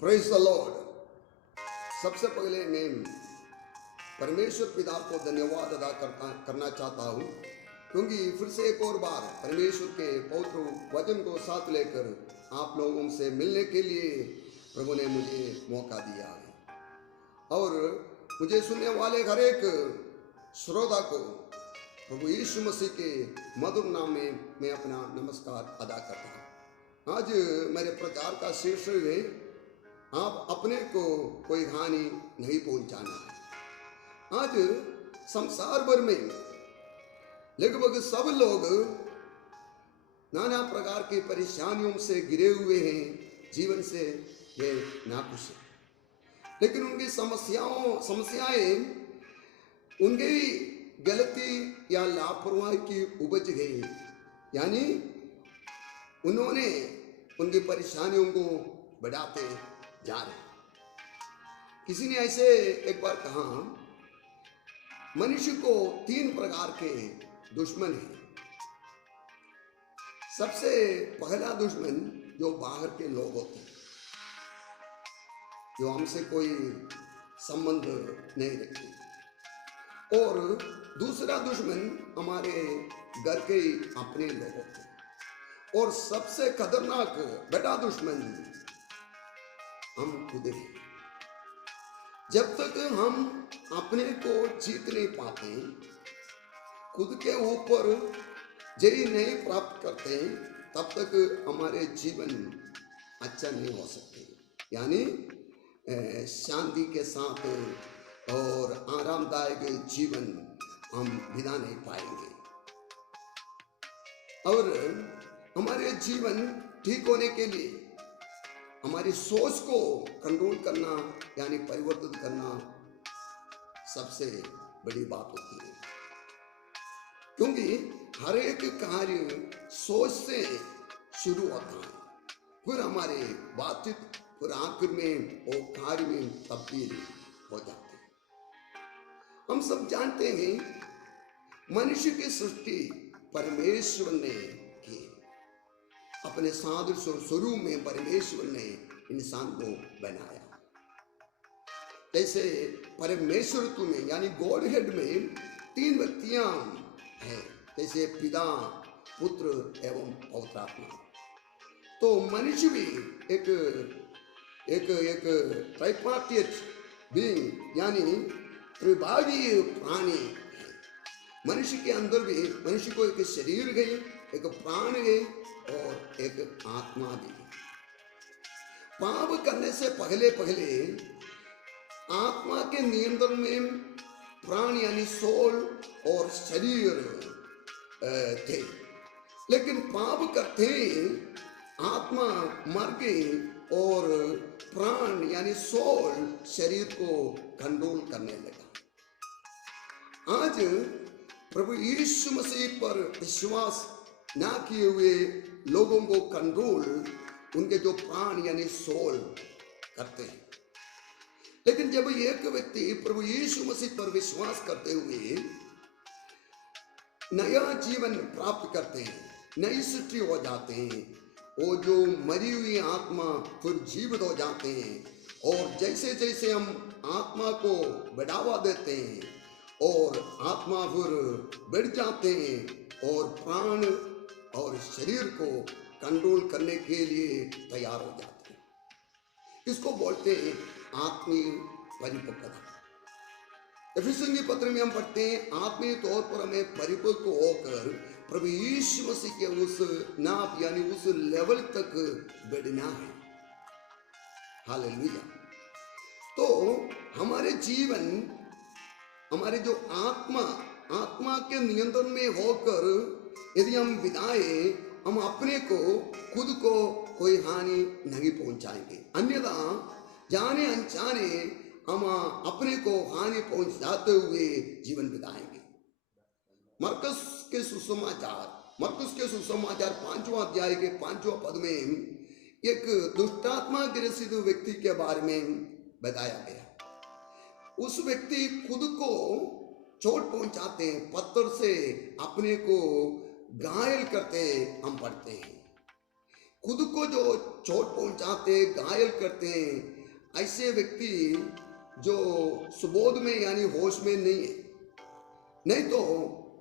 Praise the Lord. सबसे पहले मैं परमेश्वर पिता को धन्यवाद अदा करना चाहता हूँ, क्योंकि फिर से एक और बार परमेश्वर के पवित्र वचन को साथ लेकर आप लोगों से मिलने के लिए प्रभु ने मुझे मौका दिया है। और मुझे सुनने वाले हर एक श्रोता को प्रभु यीशु मसीह के मधुर नाम में मैं अपना नमस्कार अदा करता हूँ। आज मेरे प्रचार का शीर्षक है, आप अपने को कोई हानि नहीं पहुंचाना है। आज संसार भर में लगभग सब लोग नाना प्रकार की परेशानियों से घिरे हुए हैं, जीवन से वे नाखुश हैं, लेकिन उनकी समस्याएं उनकी गलती या लापरवाही की उपज गई, यानी उन्होंने उनकी परेशानियों को बढ़ाते जा रहे। किसी ने ऐसे एक बार कहा, मनुष्य को 3 प्रकार के दुश्मन हैं। सबसे पहला दुश्मन जो बाहर के लोग होते हैं, जो हमसे कोई संबंध नहीं रखते, और दूसरा दुश्मन हमारे घर के अपने लोग होते हैं, और सबसे खतरनाक बड़ा दुश्मन हम खुद हैं। जब तक हम अपने को जीत नहीं पाते, खुद के ऊपर जय नहीं प्राप्त करते, तब तक हमारे जीवन अच्छा नहीं हो सकते, यानी शांति के साथ और आरामदायक जीवन हम बिता नहीं पाएंगे। और हमारे जीवन ठीक होने के लिए हमारी सोच को कंट्रोल करना, यानी परिवर्तित करना सबसे बड़ी बात होती है, क्योंकि हर एक कार्य सोच से शुरू होता है, फिर हमारे बातचीत फिर आखिर में वो कार्य में तब्दील हो जाते हैं। हम सब जानते हैं मनुष्य की सृष्टि परमेश्वर ने की। अपने सादृश्य और स्वरूप में परमेश्वर ने इंसान को बनाया। जैसे परमेश्वरत्व में, यानी गॉड हेड में 3 व्यक्तियां हैं, जैसे पिता, पुत्र एवं पवित्र आत्मा। तो मनुष्य भी एक ट्राइपार्टिएट बीइंग, यानी त्रिभागीय प्राणी है। मनुष्य के अंदर भी मनुष्य को एक शरीर है, एक प्राण है और एक आत्मा भी। पाप करने से पहले आत्मा के नियंत्रण में प्राण यानी सोल और शरीर थे, लेकिन पाप करते आत्मा मर गई और प्राण यानी सोल शरीर को कंट्रोल करने लगा। आज प्रभु यीशु मसीह पर विश्वास ना किए हुए लोगों को कंट्रोल उनके जो प्राण यानी सोल करते हैं, लेकिन जब एक व्यक्ति प्रभु यीशु मसीह पर विश्वास करते हुए नया जीवन प्राप्त करते हैं, नई सृष्टि हो जाते हैं, वो जो मरी हुई आत्मा फिर जीवित हो जाते हैं, और जैसे जैसे हम आत्मा को बढ़ावा देते हैं और आत्मा फिर बढ़ जाते हैं और प्राण और शरीर को कंट्रोल करने के लिए तैयार हो जाते हैं। इसको बोलते हैं आत्मीय परिपक्वता। एफिसियों की पत्र में हम पढ़ते हैं, आत्मीय तौर पर हमें परिपक्व होकर प्रभु यीशु मसीह के उस नाप यानी उस लेवल तक बढ़ना है। हालेलुया। तो हमारे जीवन, हमारे जो आत्मा के नियंत्रण में होकर यदि हम बिताए, हम अपने को खुद को कोई हानि नहीं पहुंचाएंगे, अन्यथा जाने अनजाने हम अपने को हानि पहुंचाते हुए जीवन बिताएंगे। मरकुस के सुसमाचार 5वां अध्याय के 5वां पद में एक दुष्टात्मा ग्रसित व्यक्ति के बारे में बताया गया। उस व्यक्ति खुद को चोट पहुंचाते हैं, पत्थर से अपने को घायल करते हम पढ़ते हैं। खुद को जो चोट पहुंचाते, घायल करते हैं, ऐसे व्यक्ति जो सुबोध में यानी होश में नहीं है, नहीं तो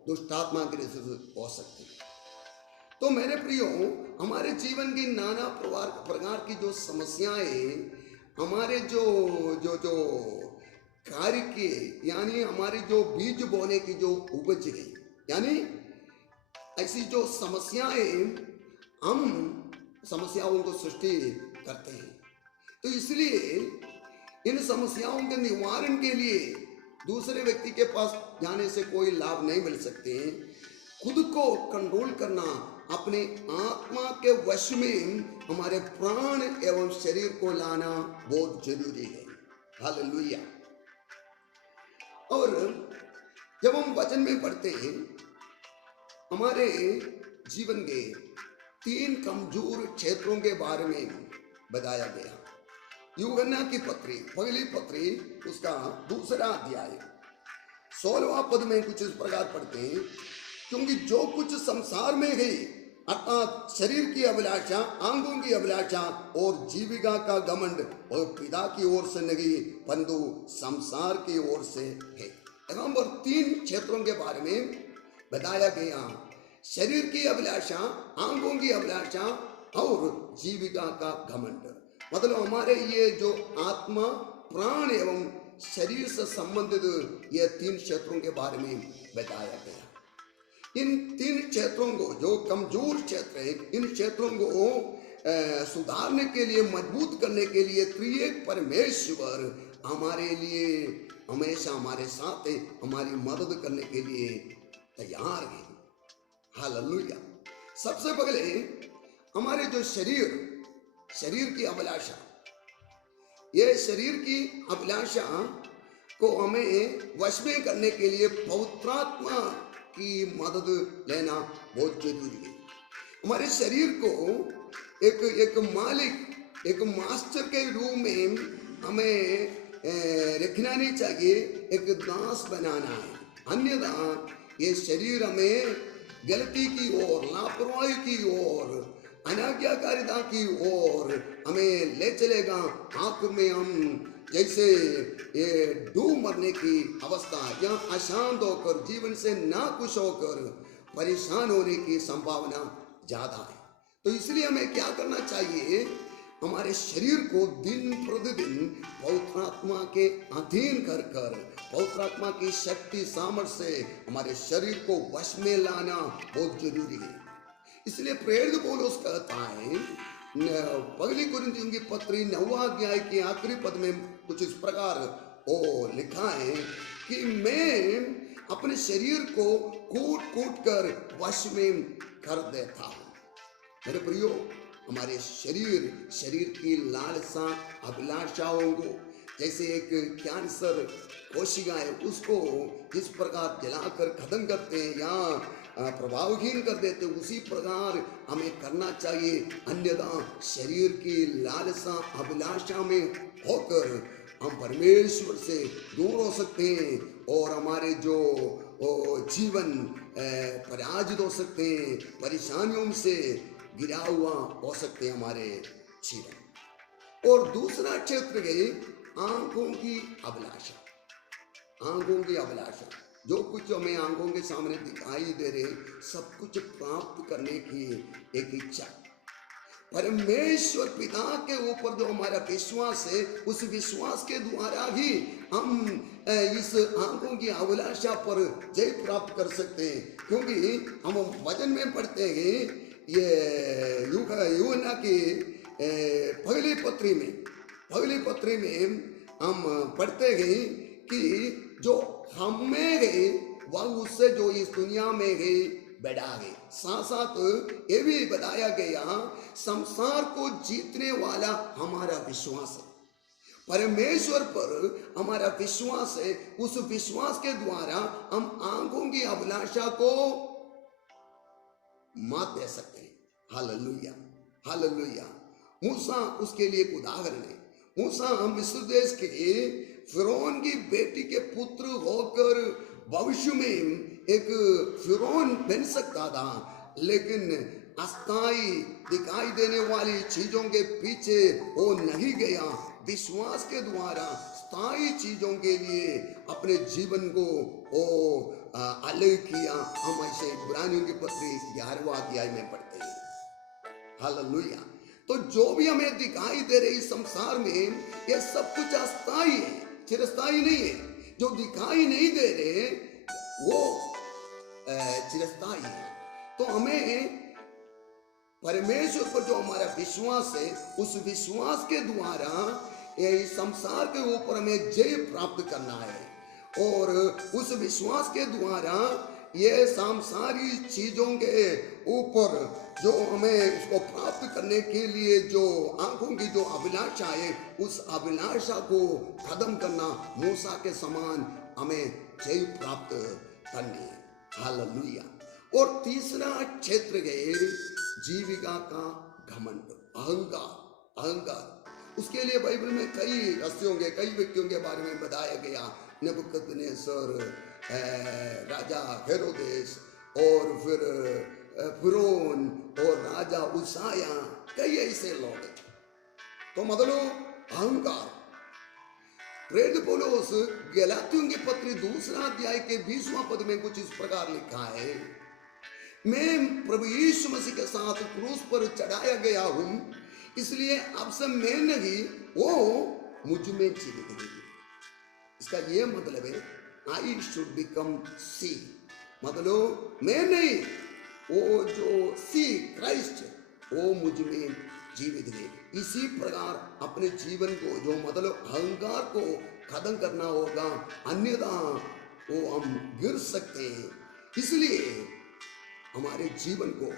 दुष्टात्मा के से हो सकती है। तो मेरे प्रियो, हमारे जीवन की नाना प्रकार की जो समस्याएं, हमारे जो जो जो कार्य के यानी हमारे जो बीज बोने की जो उपज है, यानी ऐसी जो समस्याएं, हम समस्याओं को सृष्टि करते हैं। तो इसलिए इन समस्याओं के निवारण के लिए दूसरे व्यक्ति के पास जाने से कोई लाभ नहीं मिल सकते हैं। खुद को कंट्रोल करना, अपने आत्मा के वश में हमारे प्राण एवं शरीर को लाना बहुत जरूरी है। हालेलुया। और जब हम वचन में पढ़ते हैं, हमारे जीवन के 3 कमजोर क्षेत्रों के बारे में बताया गया। यूहन्ना की पत्री, पहली पत्री, उसका 2 अध्याय 16वां पद में कुछ इस प्रकार पढ़ते हैं, क्योंकि जो कुछ संसार में है, अर्थात शरीर की अभिलाषा, आंखों की अभिलाषा और जीविका का घमंड, और पिता की ओर से नहीं परंतु संसार की ओर से है। यहाँ पर 3 क्षेत्रों के बारे में बताया गया। शरीर की अभिलाषा, आंखों की अभिलाषा और जीविका का घमंड। मतलब हमारे ये जो आत्मा, प्राण एवं शरीर से संबंधित ये 3 क्षेत्रों के बारे में बताया गया। इन 3 क्षेत्रों को, जो कमजोर क्षेत्र है, इन क्षेत्रों को सुधारने के लिए, मजबूत करने के लिए त्रिएक परमेश्वर हमारे लिए हमेशा हमारे साथ है, हमारी मदद करने के लिए तैयार है। हालेलुया। सबसे पहले हमारे जो शरीर की अभिलाषा, ये शरीर की अभिलाषा को हमें वश में करने के लिए पवित्रात्मा की मदद लेना बहुत जरूरी है। हमारे शरीर को एक मालिक, एक मास्टर के रूप में हमें रखना नहीं चाहिए, एक दास बनाना है। अन्यथा ये शरीर हमें गलती की ओर, लापरवाही की ओर, अनाज्ञाकारिता की ओर हमें ले चलेगा। आखिर में हम जैसे ये डूब मरने की अवस्था या अशांत होकर, जीवन से नाखुश होकर परेशान होने की संभावना ज्यादा है। तो इसलिए हमें क्या करना चाहिए? हमारे शरीर को दिन प्रतिदिन पवित्र आत्मा के अधीन कर पवित्र आत्मा की शक्ति सामर्थ्य से हमारे शरीर को वश में लाना बहुत जरूरी है। इसलिए प्रेरित पौलुस कहता है, पहली कुरिन्थियों की पत्री 9वां अध्याय के आखिरी पद में कुछ इस प्रकार लिखा है कि मैं अपने शरीर को कूट कर वश में कर देता हूं। मेरे प्रियो, हमारे शरीर की लालसा, अभिलाषाओं को, जैसे एक कैंसर कोशिका है, उसको जिस प्रकार जलाकर खत्म करते हैं या प्रभावहीन कर देते, उसी प्रकार हमें करना चाहिए। अन्यथा शरीर की लालसा, अभिलाषा में होकर हम परमेश्वर से दूर हो सकते हैं और हमारे जो जीवन पराजित हो सकते हैं, परेशानियों से गिरा हुआ हो सकते हैं हमारे जीवन। और दूसरा क्षेत्र है आंखों की अभिलाषा। आंखों की अभिलाषा, जो कुछ हमें आंखों के सामने दिखाई दे रहे, सब कुछ प्राप्त करने की एक इच्छा। परमेश्वर पिता के ऊपर जो हमारा विश्वास है, उस विश्वास के द्वारा ही हम इस आंखों की अभिलाषा पर जय प्राप्त कर सकते हैं। क्योंकि हम वचन में पढ़ते हैं, ये यूहन्ना की पहली पत्री में हम पढ़ते हैं कि जो हम में है वह उससे जो इस दुनिया में है बड़ा है। साथ साथ ये भी बताया गया, संसार को जीतने वाला हमारा विश्वास है। परमेश्वर पर हमारा विश्वास है। उस विश्वास के द्वारा हम आंखों की अभिलाषा को मात दे सकते हैं। Hallelujah, hallelujah. मूसा उसके लिए एक उदाहरण है। मूसा हम मिस्र देश के फिरौन की बेटी के पुत्र होकर भविष्य में एक फिरौन बन सकता था, लेकिन अस्थाई दिखाई देने वाली चीजों के पीछे वो नहीं गया, विश्वास के द्वारा स्थायी चीजों के लिए अपने जीवन को वो अलग किया। हम ऐसे इब्रानियों की पत्री 11वां अध्याय में पढ़ते हैं। हालेलुया। तो जो भी हमें दिखाई दे रही संसार में, ये सब कुछ अस्थाई है, चिरस्थाई नहीं है। जो दिखाई नहीं दे रहे वो चिरस्थाई है। तो हमें परमेश्वर पर जो हमारा विश्वास है, उस विश्वास के द्वारा ये संसार के ऊपर हमें जय प्राप्त करना है। और उस विश्वास के द्वारा ये सांसारिक चीजों के ऊपर जो हमें उसको प्राप्त करने के लिए जो आंखों की जो अभिलाषा है, उस अभिलाषा को खत्म करना, मूसा के समान हमें जय प्राप्त करनी है। हालेलुया। और तीसरा क्षेत्र है जीविका का घमंड, अहंकार। अहंकार उसके लिए बाइबल में कई हस्तियों के, कई व्यक्तियों के बारे में बताया गया। नबूकदनेस्सर, राजा हेरोदेस, और फिर फिरौन और राजा उसाया, कई ऐसे लोग हैं। तो मतलब अहंकार। प्रेरित पौलुस गलातियों की पत्री 2 अध्याय के 20वां पद में कुछ इस प्रकार लिखा है, मैं प्रभु यीशु मसीह के साथ क्रूस पर चढ़ाया गया हूं, इसलिए अब से मैं नहीं, वो मुझ में जीवित है। इसका ये मतलब है आई शुड बिकम सी, मतलब मैं नहीं, वो जो सी क्राइस्ट वो मुझ में जीवित है। इसी प्रकार अपने जीवन को जो मतलब अहंकार को खत्म करना होगा, अन्यथा वो हम गिर सकते हैं। इसलिए हमारे जीवन को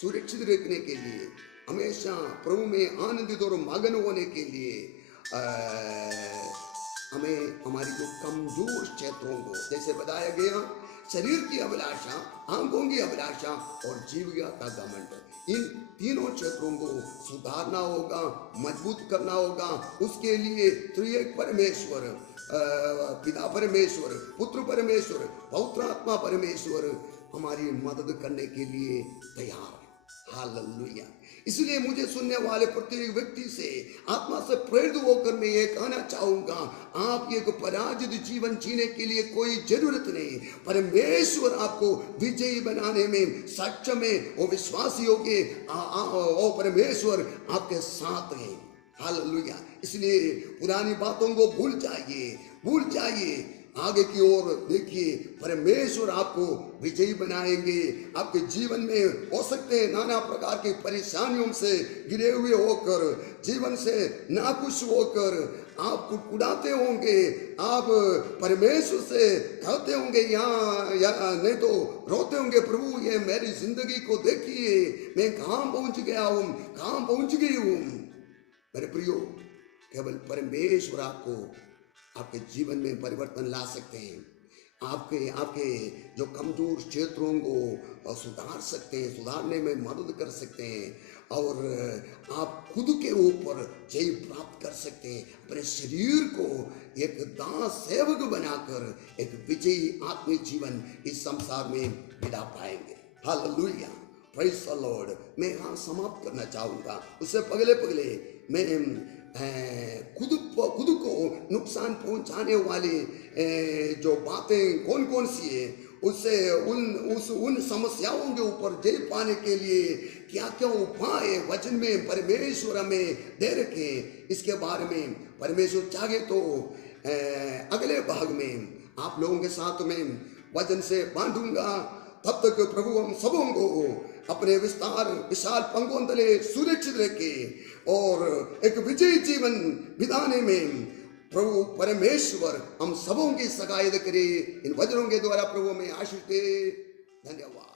सुरक्षित रखने के लिए, हमेशा प्रभु में आनंदित और मगन होने के लिए हमें हमारी जो कमजोर क्षेत्रों को, जैसे बताया गया, शरीर की अभिलाषा, आंखों की अभिलाषा और जीविका का घमंड, इन तीनों क्षेत्रों को सुधारना होगा, मजबूत करना होगा। उसके लिए त्रिएक परमेश्वर, पिता परमेश्वर, पुत्र परमेश्वर, पवित्र आत्मा परमेश्वर हमारी मदद करने के लिए तैयार है। हालेलुया। इसलिए मुझे सुनने वाले प्रत्येक व्यक्ति से आत्मा से प्रेरित होकर मैं ये कहना चाहूंगा, आप एक पराजित जीवन जीने के लिए कोई जरूरत नहीं। परमेश्वर आपको विजयी बनाने में सक्षम है, वो विश्वासी होगे, वो परमेश्वर आपके साथ है। हालेलुया। इसलिए पुरानी बातों को भूल जाइए, आगे की ओर देखिए। परमेश्वर आपको विजयी बनाएंगे। आपके जीवन में हो सकते हैं नाना प्रकार की परेशानियों से गिरे हुए होकर, जीवन से नाखुश होकर आप कुड़कुड़ाते होंगे, आप परमेश्वर से कहते होंगे या नहीं तो रोते होंगे, प्रभु ये मेरी जिंदगी को देखिए, मैं कहाँ पहुंच गया हूँ, कहाँ पहुंच गई हूँ। मेरे प्रियो, केवल परमेश्वर आपको आपके जीवन में परिवर्तन ला सकते हैं। आपके जो कमजोर क्षेत्रों को सुधार सकते हैं, सुधारने में मदद कर सकते हैं, और आप खुद के ऊपर जय प्राप्त कर सकते हैं। अपने शरीर को एक दास सेवक बनाकर एक विजयी आत्मिक जीवन इस संसार में बिता पाएंगे। Hallelujah, praise the Lord. मैं यहाँ समाप्त करना चाहूँगा। उससे पहले मैं खुद को नुकसान पहुंचाने वाली जो बातें कौन कौन सी है, उससे उन समस्याओं के ऊपर जय पाने के लिए क्या क्या उपाय वचन में परमेश्वर हमें दे रखे, इसके बारे में परमेश्वर चाहे तो अगले भाग में आप लोगों के साथ में वचन से बांधूंगा। तब तक प्रभु हम सबों को अपने विशाल पंखों तले सुरक्षित रखे और एक विजयी जीवन बिताने में प्रभु परमेश्वर हम सबों की सहायता करे। इन वचनों के द्वारा प्रभु में आशीष दे। धन्यवाद।